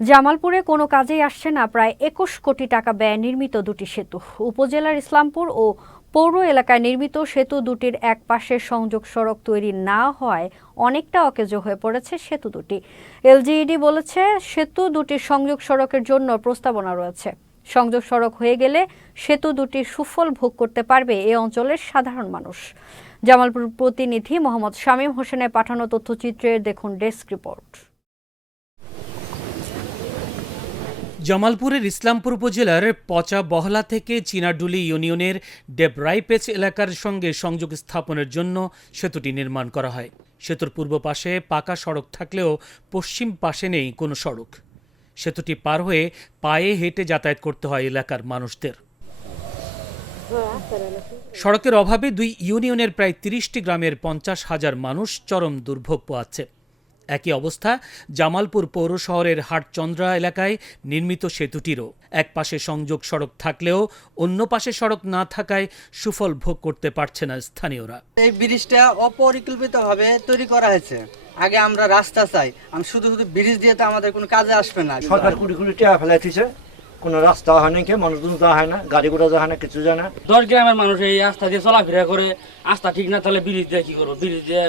জামালপুরে কোনো কাজেই আসছে না প্রায় ২১ কোটি টাকা ব্যয়ে নির্মিত দুটি সেতু। উপজেলার ইসলামপুর ও পৌর এলাকায় নির্মিত সেতু দুটির এক পাশের সংযোগ সড়ক তৈরি না হওয়ায় অনেকটা অকেজো হয়ে পড়েছে সেতু দুটি। এলজিইডি বলেছে, সেতু দুটির সংযোগ সড়কের জন্য প্রস্তাবনা রয়েছে। সংযোগ সড়ক হয়ে গেলে সেতু দুটির সুফল ভোগ করতে পারবে এ অঞ্চলের সাধারণ মানুষ। জামালপুর প্রতিনিধি মোহাম্মদ শামীম হোসেনের পাঠানো তথ্যচিত্রের দেখুন ডেস্ক রিপোর্ট। জামালপুরের ইসলামপুর উপজেলার পচা বহলা থেকে চিনাডুলি ইউনিয়নের ডেবরাইপেচ এলাকার সঙ্গে সংযোগ স্থাপনের জন্য সেতুটি নির্মাণ করা হয়। সেতুর পূর্ব পাশে পাকা সড়ক থাকলেও পশ্চিম পাশে নেই কোনো সড়ক। সেতুটি পার হয়ে পায়ে হেঁটে যাতায়াত করতে হয় এলাকার মানুষদের। সড়কের অভাবে দুই ইউনিয়নের প্রায় ৩০টি গ্রামের ৫০,০০০ মানুষ চরম দুর্ভোগ পোহাচ্ছে। একই অবস্থা জামালপুর পৌর শহরের হাটচন্দ্রা এলাকায় নির্মিত সেতুটিরও। এক পাশে সংযোগ সড়ক থাকলেও অন্য পাশে সড়ক না থাকায় সুফল ভোগ করতে পারছে না স্থানীয়রা। এই ব্রিজটা অপরিকল্পিতভাবে তৈরি করা হয়েছে। আগে আমরা রাস্তা চাই, শুধু ব্রিজ দিয়ে তো আমাদের কোনো কাজে আসবে না। সরকার কোটি কোটি টাকা ফেলাইছে, কোনো রাস্তা হয় না, মানুষজন যাওয়া হয় না, গাড়ি ঘোড়া যাওয়া হয় না, কিছু যায় না। 10 গ্রামের মানুষ এই রাস্তা দিয়ে চলাফেরা করে, রাস্তা ঠিক না তাহলে ব্রিজ দিয়ে কি করবো?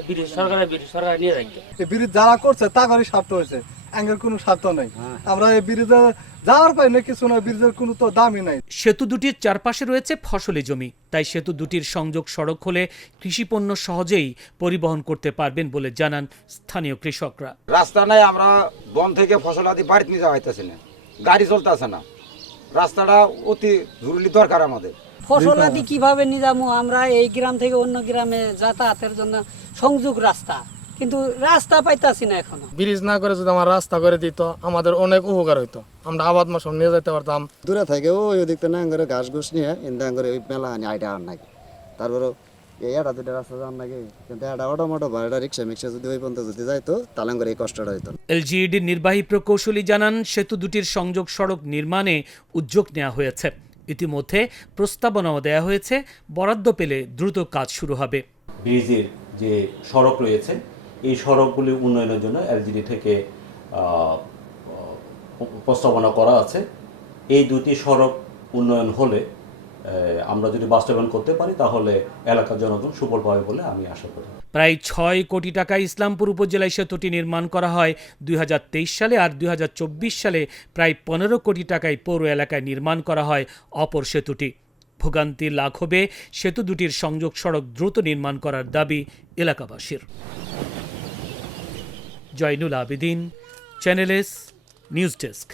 ব্রিজ সরকার নিয়ে রাখবে। এই ব্রিজ যারা করছে তাদেরই স্বার্থ হয়েছে, এঙ্গেল কোনো স্বার্থ নেই। আমরা এই ব্রিজে যাওয়ার পাই না, কিছু না, ব্রিজের কোনো তো দামই নাই। সেতু দুটির চারপাশে রয়েছে ফসলি জমি, তাই সেতু দুটির সংযোগ সড়ক হলে কৃষিপণ্য সহজেই পরিবহন করতে পারবেন বলে জানান স্থানীয় কৃষকরা। রাস্তা নাই, আমরা বন থেকে ফসল আদি বাড়িতে নিয়ে যাওয়া হইতেছে না, গাড়ি চলতেছে না, রাস্তাটা অতি জরুরি দরকার আমাদের। ফসল আদি কিভাবে নিয়ে যাবো আমরা? এই গ্রাম থেকে অন্য গ্রামে যাতায়াতের জন্য সংযোগ রাস্তা, কিন্তু রাস্তা পাইতাছি না এখনো। ব্রিজ না করে যদি আমার রাস্তা করে দিত আমাদের অনেক উপকার হইতো, আমরা আবাদ মৌসুম নিয়ে যেতে পারতাম। দূরে থেকে ওই দিক তো না করে ঘাস ঘুষ নিয়ে ইন্দা করে ওই মেলা হানি আইডা আর নাকি, তারপরে এই এটা দুটো রাস্তা যান নাকি, কিন্তু এটা অটোমোটো ভাড়া রিক্সা মিক্সা যদি ওই পর্যন্ত যদি যাইতো তাহলে করে এই কষ্টটা হইতো। এলজিইডির নির্বাহী প্রকৌশলী জানান, সেতু দুটির সংযোগ সড়ক নির্মাণে উদ্যোগ নেওয়া হয়েছে। ইতিমধ্যে প্রস্তাবনাও দেওয়া হয়েছে, বরাদ্দ পেলে দ্রুত কাজ শুরু হবে। ব্রিজের যে সড়ক রয়েছে এই সড়কগুলি উন্নয়নের জন্য এলজিডি থেকে প্রস্তাবনা করা আছে। এই দুটি সড়ক উন্নয়ন হলে আমরা যদি বাস্তবায়ন করতে পারি তাহলে এলাকার জনগণ সুফল পাবে বলে আমি আশা করি। প্রায় ৬ কোটি টাকায় ইসলামপুর উপজেলায় সেতুটি নির্মাণ করা হয় ২০২৩ সালে, আর ২০২৪ সালে প্রায় ১৫ কোটি টাকায় পৌর এলাকায় নির্মাণ করা হয় অপর সেতুটি। ভোগান্তি লাঘবে সেতু দুটির সংযোগ সড়ক দ্রুত নির্মাণ করার দাবি এলাকাবাসীর। Joynul Abedin, channel S news desk.